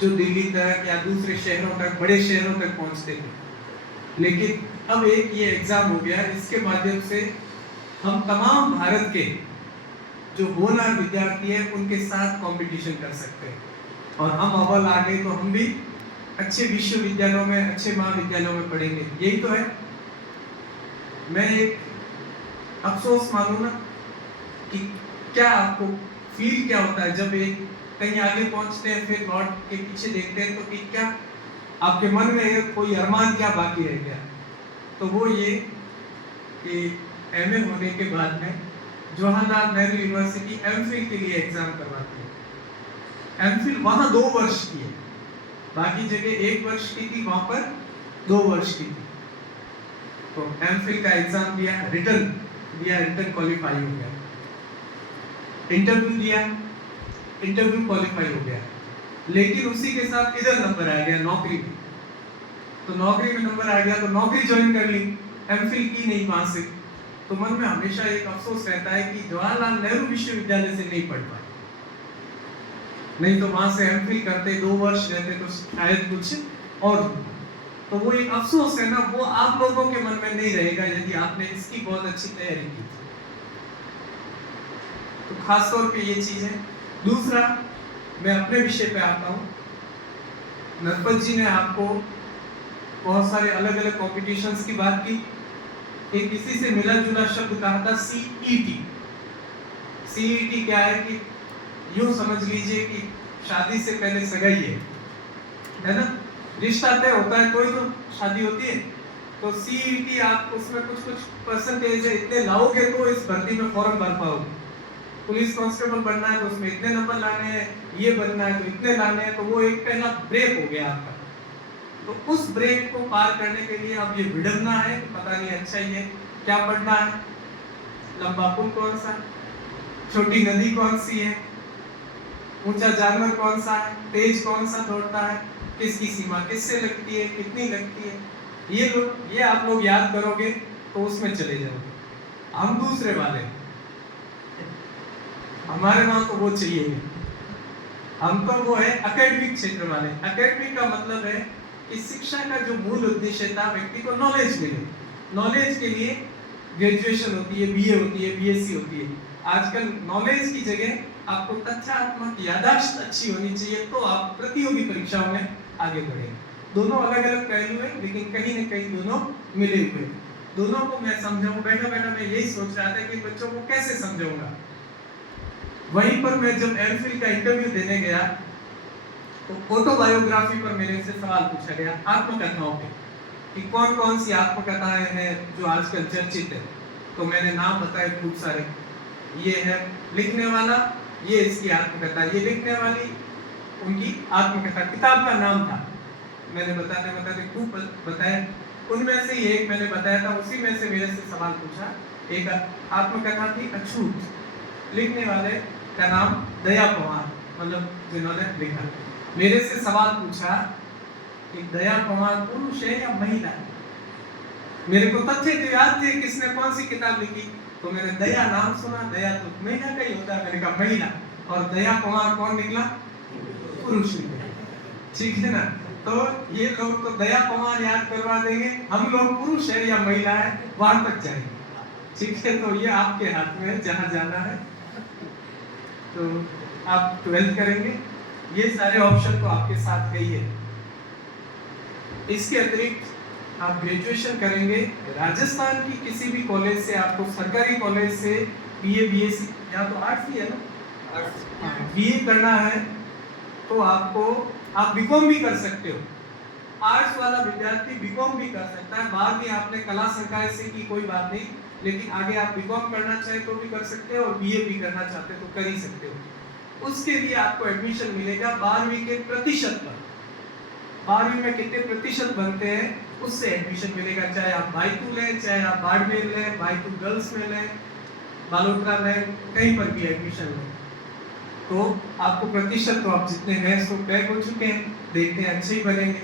जो दिल्ली तक या दूसरे शहरों तक, बड़े शहरों तक पहुंचते थे। लेकिन अब एक ये एग्जाम हो गया, इसके माध्यम से हम तमाम भारत के जो होनहार विद्यार्थी हैं उनके साथ कंपटीशन कर सकते हैं, और हम अव्वल आ गए तो हम भी अच्छे विश्वविद्यालयों में, अच्छे महाविद्यालयों में पढ़ेंगे। यही तो है। मैं एक अफसोस मानूं ना कि क्या आपको फील क्या होता है जब एक कहीं आगे पहुंचते हैं, फिर लौट के पीछे देखते हैं, तो कि क्या आपके मन में कोई अरमान क्या बाकी रह गया? तो वो ये कि एमए होने के बाद में जवाहरलाल नेहरू यूनिवर्सिटी एमफिल के लिए एग्जाम करवाती है। एमफिल वहां 2 वर्ष की है, बाकी जगह 1 वर्ष की थी, वहां पर 2 वर्ष की थी। तो एमफिल का एग्जाम दिया, रिटर्न क्वालिफाई हो गया, इंटरव्यू दिया, इंटरव्यू क्वालिफाई हो गया, लेकिन उसी के साथ इधर नंबर आ गया नौकरी में। तो नौकरी में नंबर आ गया तो नौकरी ज्वाइन कर ली, एमफिल की नहीं वहां से। तो मन में हमेशा एक अफसोस रहता है कि जवाहरलाल नेहरू विश्वविद्यालय से नहीं पढ़ पाए, नहीं तो वहां से एमफिल करते 2 वर्ष रहते तो शायद कुछ और। तो वो एक अफसोस है ना, वो आप लोगों के मन में नहीं रहेगा यदि आपने इसकी बहुत अच्छी तैयारी की। तो खास तौर पे ये चीज है। दूसरा, मैं अपने विषय पे आता हूँ। नरपत जी ने आपको बहुत सारे अलग अलग कॉम्पिटिशन्स की बात की। एक इसी से मिला जुला शब्द कहा था सीईटी। सीईटी क्या है कि यूं समझ लीजिए कि शादी से पहले सगाई है ना? रिश्ता तय होता है तो ही तो शादी होती है। तो सीईटी आप उसमें कुछ कुछ परसेंटेज है, इतने लाओगे तो इस भर्ती में फॉर्म भर पाओगे। पुलिस कांस्टेबल बनना है तो उसमें इतने नंबर लाने हैं, ये बनना है तो इतने लाने हैं। तो वो एक पहला ब्रेक हो गया आपका। तो उस ब्रेक को पार करने के लिए अब ये भिड़ना है, पता नहीं अच्छा ही है क्या पढ़ना है, लंबा पुल कौन सा, छोटी नदी कौन सी है, ऊंचा जानवर कौन सा है, तेज कौन सा दौड़ता है, किसकी सीमा किससे लगती है, कितनी लगती है, ये आप लोग याद करोगे तो उसमें चले जाओगे। हम दूसरे वाले, हमारे वहां तो वो चाहिए नहीं। हम तो वो है एकेडमिक क्षेत्र वाले। एकेडमिक का मतलब है कि शिक्षा का जो मूल उद्देश्य था, व्यक्ति को नॉलेज मिले। नॉलेज के लिए ग्रेजुएशन होती है, बीए होती है, बीएससी होती है। आजकल नॉलेज की जगह आपको तथ्यात्मक याददाश्त अच्छी होनी चाहिए, तो आप प्रतियोगी परीक्षाओं में आगे बढ़ेंगे। दोनों अलग अलग पहलू हैं, लेकिन कहीं न कहीं दोनों मिले हुए। दोनों को मैं समझाऊं, बैठा बैठा मैं यही सोच रहा था कि बच्चों को कैसे समझाऊंगा। वहीं पर मैं जब एमफिल का इंटरव्यू देने गया तो ऑटोबायोग्राफी पर मेरे से सवाल पूछा गया, आत्मकथाओं पे, कि कौन कौन सी आत्मकथाएं हैं जो आजकल चर्चित है। तो मैंने नाम बताए खूब सारे। ये है लिखने वाला, ये इसकी आत्मकथा, ये लिखने वाली उनकी आत्मकथा, किताब का नाम था। मैंने बताते बताते खूब बताया। उनमें से एक मैंने बताया था, उसी में से मेरे से सवाल पूछा। एक आत्मकथा थी अछूत, लिखने वाले का नाम दया पवार, मतलब जिन्होंने लिखा। मेरे से सवाल पूछा कि दया पवार पुरुष है या महिला है। मेरे को तथ्य तो याद थे किसने कौन सी किताब लिखी। तो मैंने दया नाम सुना, दया तो महिला का ही होता है, मैंने कहा महिला। और दया पवार कौन निकला? पुरुष निकला। ठीक है ना? तो ये लोग तो दया पवार याद करवा देंगे, हम लोग पुरुष है या महिला है वहां तक जाएंगे। ठीक है, तो ये आपके हाथ में है, जहां जाना है। तो आप 12th करेंगे, ये सारे ऑप्शन तो आपके साथ गई है। इसके अतिरिक्त आप ग्रेजुएशन करेंगे राजस्थान की किसी भी कॉलेज से, आपको सरकारी कॉलेज से बीए बीएससी, या तो आर्ट्स ही है ना, बीए करना है तो आपको, आप बीकॉम भी कर सकते हो। आर्ट्स वाला विद्यार्थी बीकॉम भी कर सकता है। बाद में आपने कला संकाय से की कोई बात नहीं, लेकिन आगे आप बीकॉम करना चाहे तो भी कर सकते हो, और बीए भी करना चाहते तो कर ही सकते हो। उसके लिए आपको एडमिशन मिलेगा 12वीं के प्रतिशत पर। 12वीं में कितने प्रतिशत बनते हैं उससे एडमिशन मिलेगा, चाहे आप बायतू लें, चाहे आप बाड़मेर लें, बायतू गर्ल्स में लें, बालोतरा लें, कहीं पर भी एडमिशन लें। तो आपको प्रतिशत तो आप जितने हैं सो तय हो चुके हैं, देखते हैं अच्छे ही बनेंगे।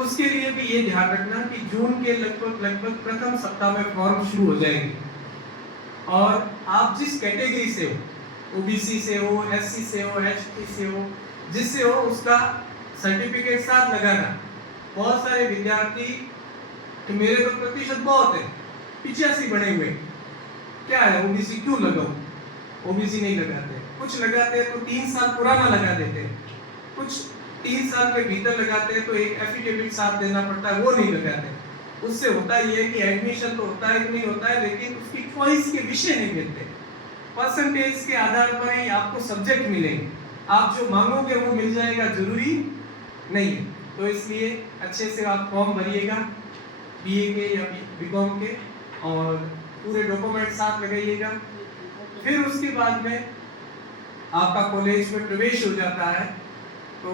उसके लिए भी ये ध्यान रखना कि जून के लगभग प्रथम सप्ताह में फॉर्म शुरू हो जाएंगे, और आप जिस कैटेगरी से हो, ओबीसी से हो, एससी से हो, एसटी से हो, जिससे हो, उसका सर्टिफिकेट साथ लगाना। बहुत सारे विद्यार्थी कि मेरे तो प्रतिशत बहुत है, 85 बने हुए, क्या है ओबीसी क्यों लगाऊं? ओबीसी नहीं लगाते, कुछ लगाते हैं तो 3 साल पुराना लगा देते हैं, कुछ 3 साल के भीतर लगाते हैं तो एक एफिडेविट साथ देना पड़ता है, वो नहीं लगाते। उससे होता ये है कि एडमिशन तो होता है कि नहीं होता है, लेकिन उसकी चॉइस के विषय नहीं मिलते। परसेंटेज के आधार पर ही आपको सब्जेक्ट मिलेंगे, आप जो मांगोगे वो मिल जाएगा जरूरी नहीं है। तो इसलिए अच्छे से आप फॉर्म भरिएगा बीए के या बीकॉम के, और पूरे डॉक्यूमेंट साथ लगाइएगा। फिर उसके बाद में आपका कॉलेज में प्रवेश हो जाता है तो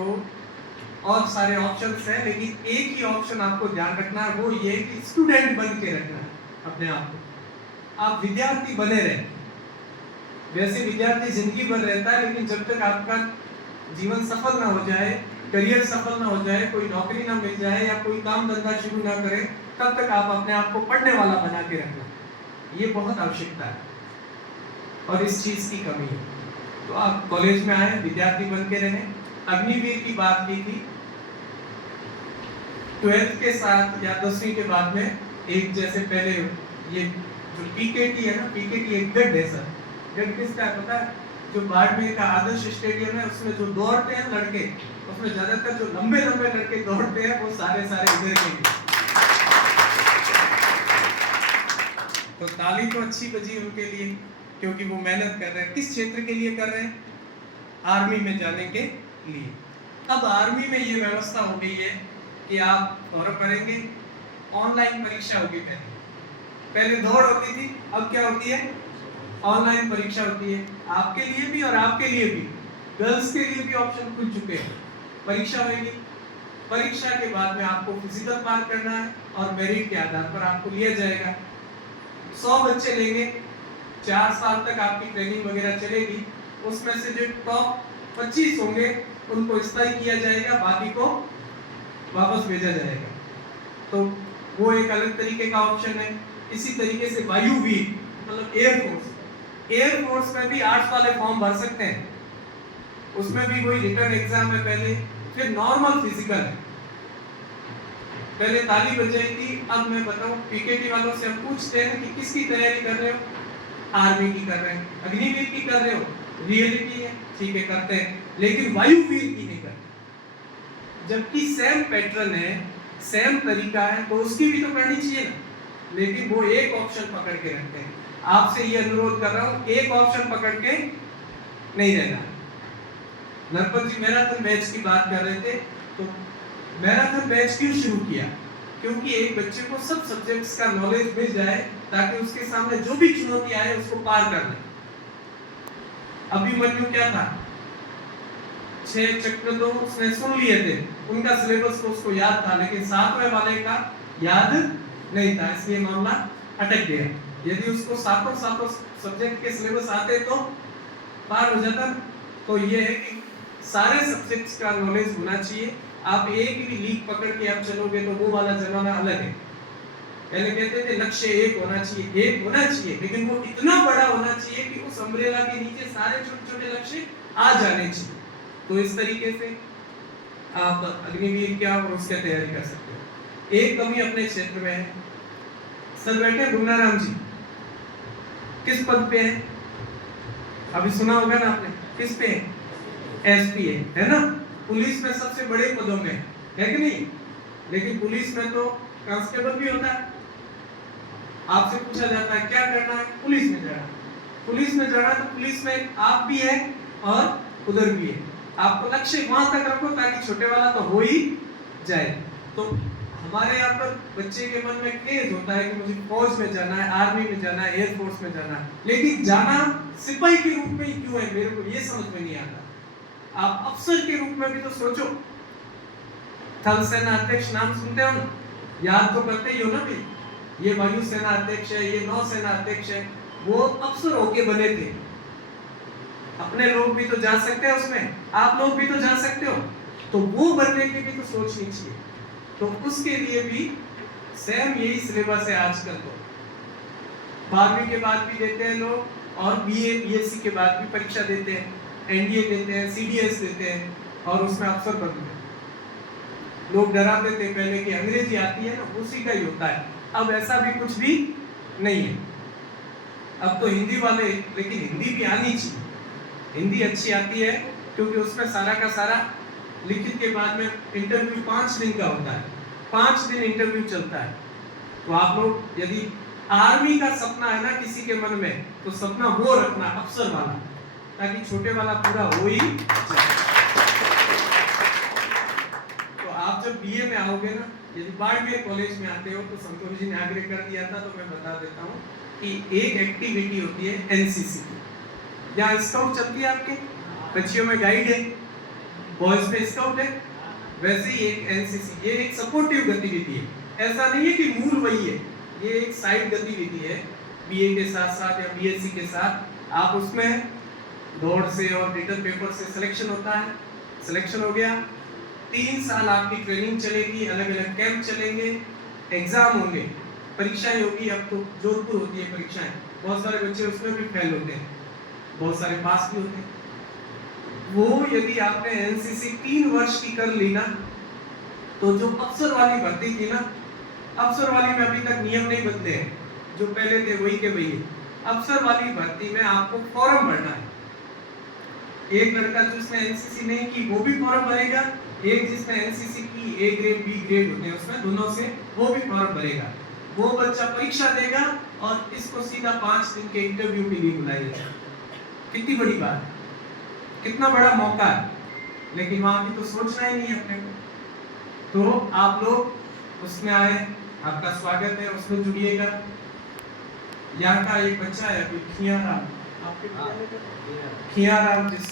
और सारे ऑप्शंस हैं, लेकिन एक ही ऑप्शन आपको ध्यान रखना है, वो ये कि स्टूडेंट बन के रखना है अपने आप को, आप विद्यार्थी बने रहें। वैसे विद्यार्थी जिंदगी भर रहता है, लेकिन जब तक आपका जीवन सफल ना हो जाए, करियर सफल ना हो जाए, कोई नौकरी ना मिल जाए या कोई काम धंधा शुरू ना करें, तब तक आप अपने आप को पढ़ने वाला बना के रखना, ये बहुत आवश्यकता है और इस चीज की कमी है। तो आप कॉलेज में आए, विद्यार्थी बन के रहें। अग्निवीर की बात की थी, 12th के साथ या 10वीं के बाद में एक जैसे पहले ये जो पीकेटी है ना, पीकेटी एक गढ़ है सर। गढ़ किसका है पता है? जो बाड़मेर का आदर्श स्टेडियम है, उसमें जो दौड़ते हैं लड़के, उसमें ज्यादातर जो लंबे लंबे लड़के दौड़ते हैं वो सारे इधर के हैं। तो ताली तो अच्छी बजी उनके लिए, क्योंकि वो मेहनत कर रहे हैं। किस क्षेत्र के लिए कर रहे हैं? आर्मी में जाने के लिए। अब आर्मी में ये व्यवस्था हो गई है कि आप फॉर्म भरेंगे, ऑनलाइन परीक्षा होगी। पहले दौड़ होती थी, अब क्या होती है? ऑनलाइन परीक्षा होती है, आपके लिए भी और आपके लिए भी, गर्ल्स के लिए भी ऑप्शन खुल चुके हैं। परीक्षा होगी, परीक्षा के बाद में आपको फिजिकल पार करना है और मेरिट के आधार पर आपको लिया जाएगा। 100 बच्चे लेंगे, 4 साल तक आपकी ट्रेनिंग वगैरह चलेगी। उसमें से जो टॉप 25 होंगे उनको स्थायी किया जाएगा, बाकी को वापस भेजा जाएगा। तो वो एक अलग तरीके का ऑप्शन है। इसी तरीके से वायुवीर मतलब एयरफोर्स में भी आर्ट्स वाले फॉर्म भर सकते हैं, उसमें भी कोई रिटर्न एग्जाम है पहले, फिर नॉर्मल फिजिकल है। पहले ताली बज जाई थी, अब मैं बताऊं पीकेटी वालों से हम पूछते हैं कि किसकी तैयारी कर रहे हो? आर्मी की कर रहे हैं। अग्निवीर की कर रहे हो? रियलिटी है, ठीक है करते हैं, लेकिन वायुवीर की नहीं करते। जबकि सेम पैटर्न है, सेम तरीका है, तो उसकी भी तो करनी चाहिए ना, लेकिन वो एक ऑप्शन पकड़ के रखते हैं। आपसे ये अनुरोध कर रहा हूं, एक ऑप्शन पकड़ के नहीं रहना। नरपत जी मैराथन बैच की बात कर रहे थे, तो मैराथन बैच क्यों शुरू किया? क्योंकि एक बच्चे को सब सब्जेक्ट्स का नॉलेज मिल जाए, ताकि उसके सामने जो भी चुनौती आए उसको पार कर ले। अभिमन्यु क्या था? 6 चक्र तो उसने सुन लिए थे, उनका सिलेबस तो उसको याद था, लेकिन 7वें वाले का याद नहीं था, इसलिए मामला अटक गया। यदि उसको सातों सब्जेक्ट के सिलेबस आते तो पार हो जाता। तो ये है कि सारे सब्जेक्ट्स का नॉलेज होना चाहिए। आप एक भी लीक पकड़ के आप चलोगे तो वो वाला जमाना अलग है। पहले कहते थे लक्ष्य एक होना चाहिए, लेकिन वो इतना बड़ा होना चाहिए कि उस अम्ब्रेला के नीचे सारे छोटे छोटे लक्ष्य आ जाने चाहिए। तो इस तरीके से आप अग्निवीर क्या और उसकी तैयारी कर सकते हो। एक कमी अपने क्षेत्र में है, सर बैठे गुनाराम जी किस पद पे है? अभी सुना होगा ना आपने, किस पे है? एसपी है ना। पुलिस में सबसे बड़े पदों में है कि नहीं? लेकिन पुलिस में तो कांस्टेबल भी होता है। आपसे पूछा जाता है क्या करना है? पुलिस में जाना। पुलिस में जाना तो पुलिस में आप भी है और उधर भी है। आपको लक्ष्य वहां तक रखो ताकि छोटे वाला तो हो ही जाए। तो हमारे यहाँ पर बच्चे के मन में क्रेज होता है कि मुझे फौज में जाना है, आर्मी में जाना है, एयरफोर्स में जाना है, लेकिन जाना सिपाही के रूप में ही क्यों है, मेरे को ये समझ में नहीं आता। आप अफसर के रूप में भी तो सोचो। थल सेना अध्यक्ष नाम सुनते हो ना, याद तो करते ही हो ना भाई, ये वायु सेना अध्यक्ष है, ये नौसेना अध्यक्ष है, वो अफसर होके बने थे। अपने लोग भी तो जा सकते हैं उसमें, आप लोग भी तो जा सकते हो। तो वो बनने की भी तो सोचनी चाहिए। तो उसके लिए भी सेम यही सिलेबस है आजकल। तो 12वीं के बाद भी देते हैं लोग, और बीए बीएससी के बाद भी परीक्षा देते हैं, एनडीए देते हैं, सीडीएस देते हैं, और उसमें अफसर बनते हैं। लोग डराते थे पहले कि अंग्रेजी आती है ना, उसी का ही होता है। अब ऐसा भी कुछ भी नहीं है। अब तो हिंदी वाले, लेकिन हिंदी भी आनी चाहिए, हिंदी अच्छी आती है क्योंकि उसमें सारा का सारा लिखित के बाद में इंटरव्यू 5 दिन का होता है, 5 दिन इंटरव्यू चलता है। तो आप लोग यदि आर्मी का सपना है ना किसी के मन में, तो सपना वो रखना अफसर वाला, ताकि छोटे वाला पूरा हो ही जाए। तो आप जब बीए में आओगे ना, यदि बाड़मेर कॉलेज में आते हो, तो संतोष जी ने आग्रह कर दिया था, तो मैं बता देता हूँ कि एक एक्टिविटी होती है एनसीसी की। यहाँ स्काउट चलती है आपके बच्चियों में, गाइड है, बॉयज में स्काउट है, वैसे ही एक एनसीसी, ये एक सपोर्टिव गतिविधि है। ऐसा नहीं है कि मूल वही है, ये एक साइड गतिविधि है। बीए के साथ साथ या बीएससी के साथ आप उसमें दौड़ से और रिटन पेपर से सिलेक्शन होता है। सिलेक्शन हो गया, 3 साल आपकी ट्रेनिंग चलेगी, अलग अलग कैंप चलेंगे, एग्जाम होंगे, परीक्षाएं होगी। अब तो जोधपुर होती है परीक्षाएं, बहुत सारे बच्चे उसमें भी फेल होते हैं, बहुत सारे पास भी होते हैं। वो यदि आपने एनसीसी 3 वर्ष की कर ली ना, तो जो अफसर वाली भर्ती थी ना, अफसर वाली में अभी तक नियम नहीं बदले हैं, जो पहले थे वही के वही है। अफसर वाली भर्ती में आपको फॉर्म भरना है। एक लड़का जिसने एनसीसी नहीं की वो भी फॉर्म भरेगा, एक जिसने एनसीसी की, ए ग्रेड बी ग्रेड होते हैं उसमें, दोनों से वो भी फॉर्म भरेगा। वो बच्चा परीक्षा देगा और इसको सीधा 5 दिन के इंटरव्यू के लिए बुलाएगा। कितनी बड़ी बात है, कितना बड़ा मौका है, लेकिन वहां की तो सोचना ही नहीं है अपने को। तो आप लोग उसमें आए, आपका स्वागत है, उसमें जुड़िएगा। यहाँ का एक बच्चा है अभी, खियाराम, आपके खियाराम, जिस